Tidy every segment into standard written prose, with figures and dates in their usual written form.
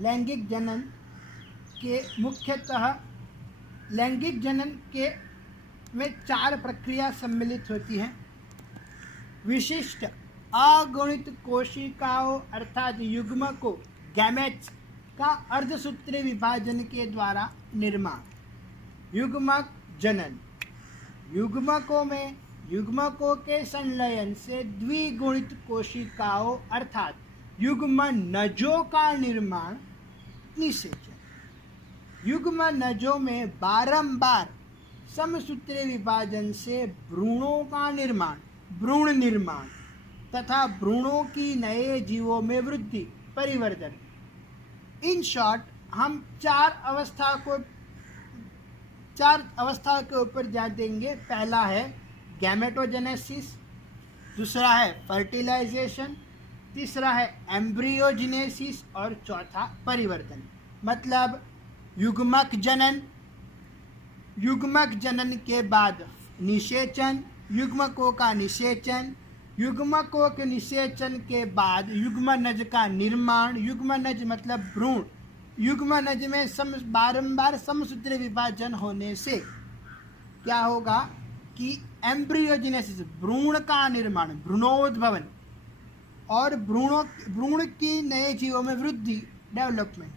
लैंगिक जनन के मुख्यतः लैंगिक जनन के में 4 प्रक्रिया सम्मिलित होती हैं। विशिष्ट अगुणित कोशिकाओं अर्थात युग्मकों गैमेट्स का अर्धसूत्रीय विभाजन के द्वारा निर्माण। युग्मक जनन युग्मकों में युग्मकों के संलयन से द्विगुणित कोशिकाओं अर्थात युग्मनजों का निर्माण। निषेचन युग्मनजों में बारंबार समसूत्रीय विभाजन से भ्रूणों का निर्माण भ्रूण निर्माण तथा भ्रूणों की नए जीवों में वृद्धि परिवर्धन। इन शॉर्ट हम 4 अवस्था के ऊपर ध्यान देंगे। पहला है गैमेटोजेनेसिस, दूसरा है फर्टिलाइजेशन, तीसरा है एम्ब्रियोजेनेसिस और चौथा परिवर्तन। मतलब युग्मक जनन के बाद निषेचन, युग्मकों का निषेचन, युग्मकों के निषेचन के बाद युग्मनज का निर्माण। युग्मनज मतलब भ्रूण। युग्मनज में बारंबार समसूत्रीय विभाजन होने से क्या होगा कि एम्ब्रियोजेनेसिस भ्रूण का निर्माण भ्रूणोद्भवन और भ्रूण की नए जीवों में वृद्धि डेवलपमेंट।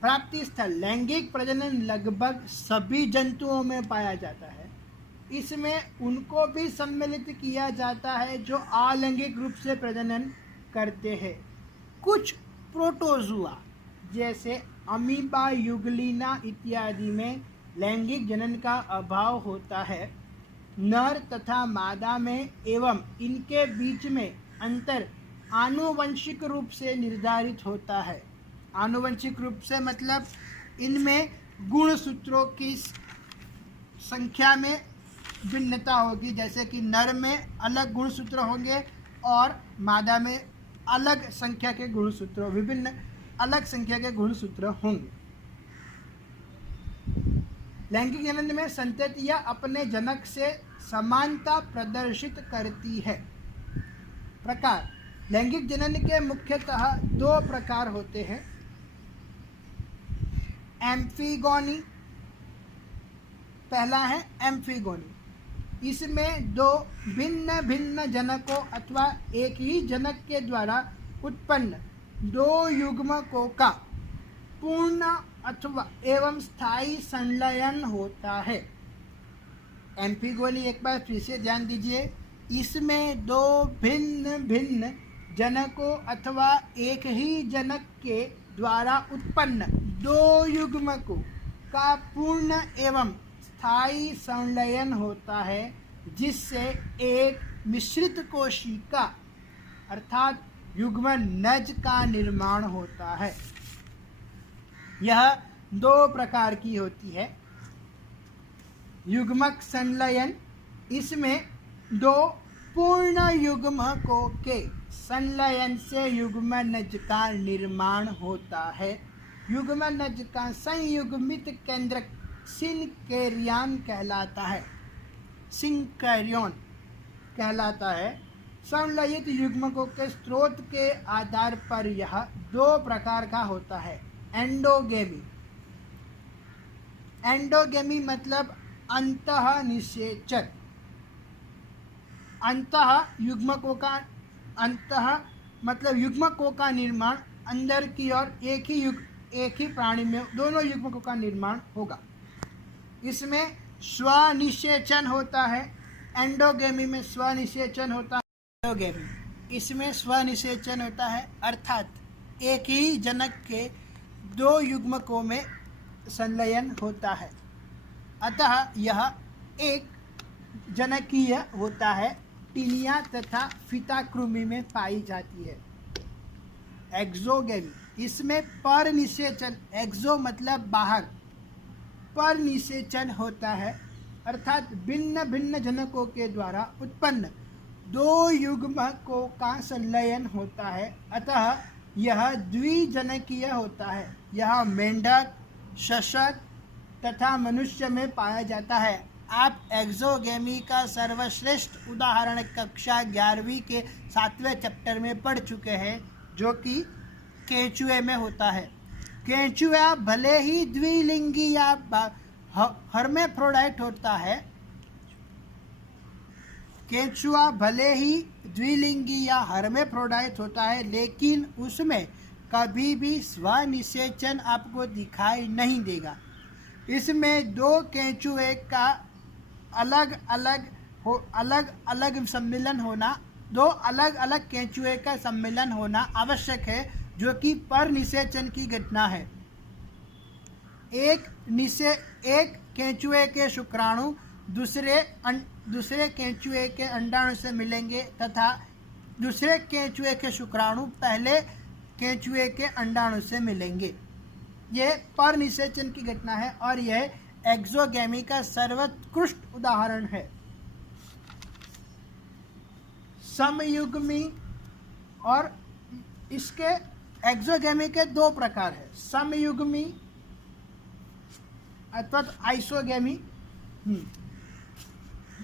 प्राप्ति स्थल लैंगिक प्रजनन लगभग सभी जंतुओं में पाया जाता है। इसमें उनको भी सम्मिलित किया जाता है जो अलैंगिक रूप से प्रजनन करते हैं। कुछ प्रोटोजुआ जैसे अमीबा, युगलिना इत्यादि में लैंगिक जनन का अभाव होता है। नर तथा मादा में एवं इनके बीच में अंतर आनुवंशिक रूप से निर्धारित होता है। आनुवंशिक रूप से मतलब इनमें गुणसूत्रों की संख्या में भिन्नता होगी, जैसे कि नर में अलग गुणसूत्र होंगे और मादा में अलग संख्या के गुणसूत्र विभिन्न अलग संख्या के गुणसूत्र होंगे। लैंगिक जनन में संततियां अपने जनक से समानता प्रदर्शित करती है। प्रकार लैंगिक जनन के मुख्यतः 2 प्रकार होते हैं। एम्फीगोनी, पहला है एम्फीगोनी। इसमें 2 भिन्न भिन्न जनकों अथवा एक ही जनक के द्वारा उत्पन्न 2 युग्मकों का पूर्ण अथवा एवं स्थायी संलयन होता है। एम्फीगोनी एक बार फिर से ध्यान दीजिए। इसमें 2 भिन्न भिन्न जनकों अथवा एक ही जनक के द्वारा उत्पन्न 2 युग्मकों का पूर्ण एवं स्थायी संलयन होता है, जिससे एक मिश्रित कोशिका अर्थात युग्मनज का निर्माण होता है। यह 2 प्रकार की होती है। युग्मक संलयन, इसमें 2 पूर्ण युग्मकों के संलयन से युग्मनज का निर्माण होता है। युग्मनज का संयुग्मित केंद्रक सिनकैरियन कहलाता है। सिनकैरियन कहलाता है। संलयित युग्मकों के स्रोत के आधार पर यह 2 प्रकार का होता है। एंडोगेमी, एंडोगेमी मतलब अंतः निषेचन। अंतः युग्मकों का मतलब युग्मकों का निर्माण अंदर की ओर एक ही प्राणी में दोनों युग्मकों का निर्माण होगा। इसमें स्वनिषेचन होता है। एंडोगेमी में स्वनिषेचन होता है। एंडोगेमी इसमें स्वनिषेचन होता है, अर्थात एक ही जनक के 2 युग्मकों में संलयन होता है। अतः यह एक जनकीय होता है। टिनिया तथा फिताकृमि में पाई जाती है। एक्सोगेमी, इसमें पर निषेचन, एक्सो मतलब बाहर, पर निषेचन होता है, अर्थात भिन्न भिन्न जनकों के द्वारा उत्पन्न 2 युग्मकों का संलयन होता है। अतः यह द्विजनकीय होता है। यह मेंढक, शशक तथा मनुष्य में पाया जाता है। आप एक्सोगेमी का सर्वश्रेष्ठ उदाहरण कक्षा 11वीं के 7वें चैप्टर में पढ़ चुके हैं, जो कि केंचुए में होता है। केंचुआ भले ही द्विलिंगी या हर्मेफ्रोडाइट होता है, केंचुआ भले ही द्विलिंगी या हर्मेफ्रोडाइट होता है, लेकिन उसमें कभी भी स्वनिषेचन आपको दिखाई नहीं देगा। इसमें दो केंचुए का अलग अलग सम्मिलन होना, दो अलग अलग केंचुए का सम्मिलन होना आवश्यक है, जो कि परनिषेचन की घटना है। एक केंचुए के शुक्राणु दूसरे केंचुए के अंडाणु से मिलेंगे तथा दूसरे केंचुए के शुक्राणु पहले केंचुए के अंडाणु से मिलेंगे। यह परनिषेचन की घटना है और यह एक्सोगेमी का सर्वोत्कृष्ट उदाहरण है। समयुग्मी और इसके एक्सोगेमी के दो प्रकार है, समयुग्मी अथवा आइसोगेमी।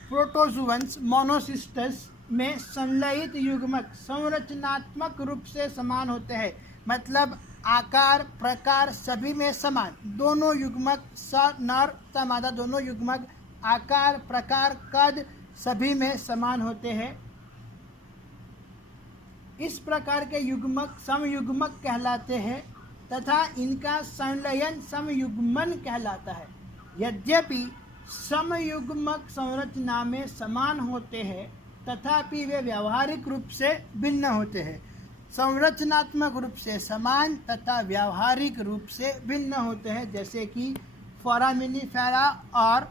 प्रोटोजुअन्स मोनोसिस्टस में संलयित युग्मक संरचनात्मक रूप से समान होते हैं, मतलब आकार प्रकार सभी में समान। दोनों युग्मक नर तथा मादा दोनों युग्मक आकार प्रकार कद सभी में समान होते हैं। इस प्रकार के युग्मक समयुग्मक कहलाते हैं तथा इनका संलयन समयुग्मन कहलाता है। यद्यपि समयुग्मक संरचना में समान होते हैं तथापि वे व्यावहारिक रूप से भिन्न होते हैं। संरचनात्मक रूप से समान तथा व्यावहारिक रूप से भिन्न होते हैं, जैसे कि फोरामिनीफेरा और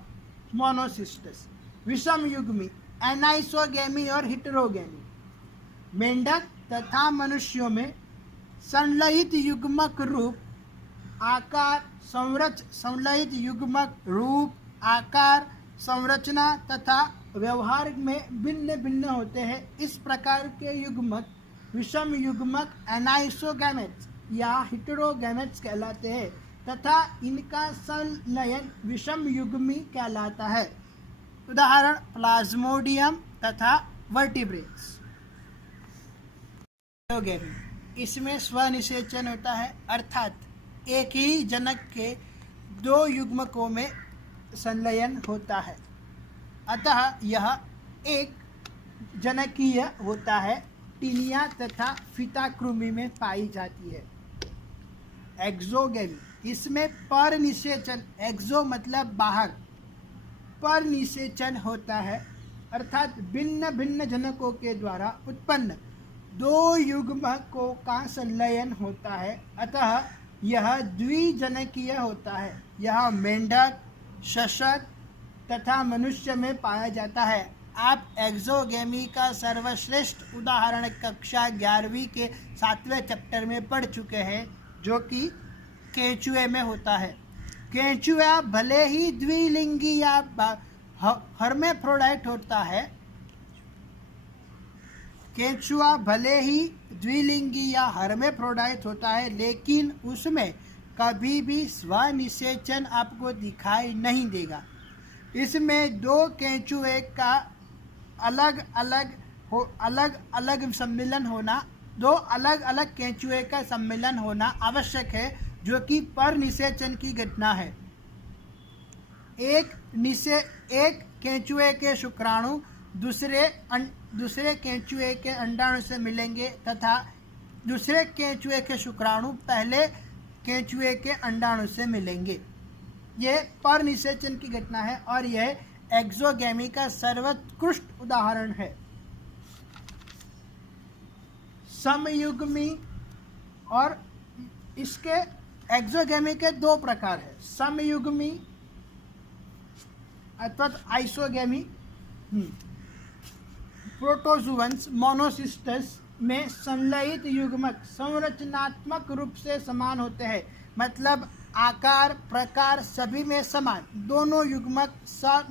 मोनोसिस्टस। विषमयुग्मी एनाइसोगेमी और हिटेरोगेमी। मेंढक तथा मनुष्यों में संलयित युग्मक रूप आकार संलयित युग्मक रूप आकार संरचना तथा व्यवहार में भिन्न भिन्न होते हैं। इस प्रकार के युग्मक विषम युग्मक एनाइसोगैमेट्स या हिटेरोगैमेट्स कहलाते हैं तथा इनका संलयन विषम युग्मी कहलाता है। उदाहरण प्लाज्मोडियम तथा वर्टिब्रेट्स। इसमें स्वनिषेचन होता है, अर्थात एक ही जनक के दो युग्मकों में संलयन होता है, अतः यह एक जनकीय होता है। टीनिया तथा फिताकृमि में पाई जाती है। एक्सोगेमी, इसमें परनिषेचन, एक्सो मतलब बाहर, परनिषेचन होता है, अर्थात भिन्न भिन्न जनकों के द्वारा उत्पन्न दो युग्मकों का संलयन होता है, अतः यह द्विजनकीय होता है। यह मेंढक शशक तथा मनुष्य में पाया जाता है। आप एक्सोगेमी का सर्वश्रेष्ठ उदाहरण कक्षा 11वीं के 7वें चैप्टर में पढ़ चुके हैं, जो कि केंचुए में होता है। केंचुआ भले ही द्विलिंगी या हर्मेफ्रोडाइट होता है, केंचुआ भले ही द्विलिंगी या हर्मेफ्रोडाइट होता है, लेकिन उसमें कभी भी स्वनिषेचन आपको दिखाई नहीं देगा। इसमें दो केंचुए का अलग अलग सम्मिलन होना, दो अलग अलग केंचुए का सम्मिलन होना आवश्यक है, जो कि परनिषेचन की घटना है। एक केंचुए के शुक्राणु दूसरे केंचुए के अंडाणु से मिलेंगे तथा दूसरे केंचुए के शुक्राणु पहले केंचुए के अंडाणु से मिलेंगे। यह परनिषेचन की घटना है और यह एक्सोगेमी का सर्वोत्कृष्ट उदाहरण है। समयुग्मी और इसके एक्सोगेमी के दो प्रकार है, समयुग्मी अथवा आइसोगेमी। प्रोटोजुअन्स मोनोसिस्टस में संलयित युग्मक संरचनात्मक रूप से समान होते हैं, मतलब आकार प्रकार सभी में समान। दोनों युग्मक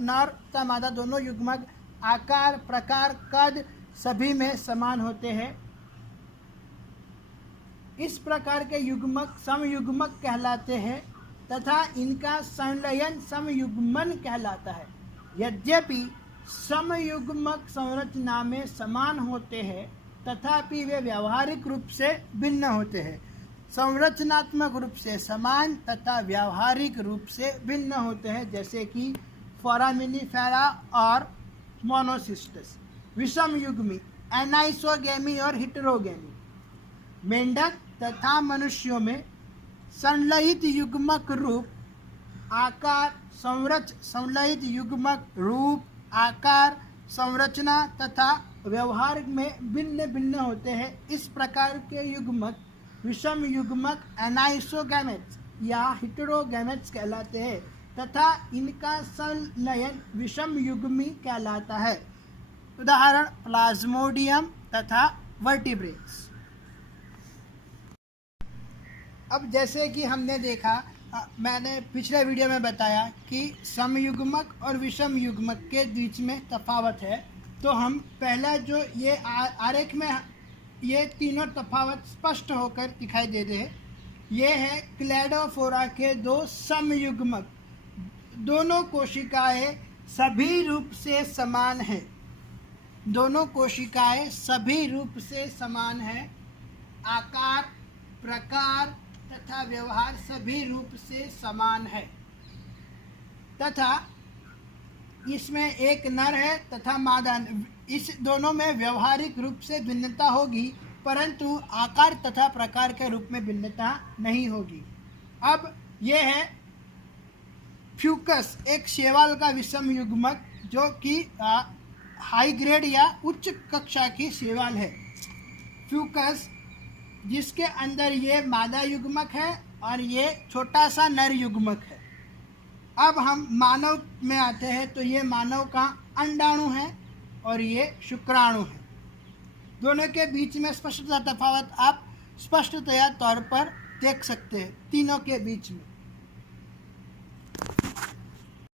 नर तथा मादा दोनों युग्मक आकार प्रकार कद सभी में समान होते हैं। इस प्रकार के युग्मक समयुग्मक कहलाते हैं तथा इनका संलयन समयुग्मन कहलाता है। यद्यपि समयुग्मक संरचना में समान होते हैं तथापि वे व्यावहारिक रूप से भिन्न होते हैं। संरचनात्मक रूप से समान तथा व्यावहारिक रूप से भिन्न होते हैं, जैसे कि फोरामिनिफेरा और मोनोसिस्टस। विषम युग्मी एनाइसोगेमी और हिटेरोगेमी। मेंढक तथा मनुष्यों में संलयित युग्मक रूप आकार संलयित युग्मक रूप आकार संरचना तथा व्यवहार में भिन्न भिन्न होते हैं। इस प्रकार के युग्मक विषम युग्मक एनाइसोगैमेट्स या हिटेरोगैमेट्स कहलाते हैं तथा इनका संलयन विषम युग्मी कहलाता है। उदाहरण प्लाज्मोडियम तथा वर्टिब्रेट्स। अब जैसे कि हमने देखा, मैंने पिछले वीडियो में बताया कि समयुग्मक और विषम युग्मक के बीच में तफावत है। तो हम पहला जो ये आरेख में ये तीनों तफावत स्पष्ट होकर दिखाई दे रहे हैं। ये है क्लैडोफोरा के दो समयुग्मक। दोनों कोशिकाएं सभी रूप से समान हैं। दोनों कोशिकाएं सभी रूप से समान हैं। आकार, प्रकार तथा व्यवहार सभी रूप से समान है तथा इसमें एक नर है तथा मादा। इस दोनों में व्यवहारिक रूप से भिन्नता होगी परंतु आकार तथा प्रकार के रूप में भिन्नता नहीं होगी। अब यह है फ्यूकस, एक शैवाल का विषम युग्मक जो कि हाई ग्रेड या उच्च कक्षा की शैवाल है। फ्यूकस जिसके अंदर ये मादा युग्मक है और ये छोटा सा नर युग्मक है। अब हम मानव में आते हैं तो ये मानव का अंडाणु है और ये शुक्राणु है। दोनों के बीच में स्पष्टता तफावत आप स्पष्टतया तौर पर देख सकते हैं तीनों के बीच में।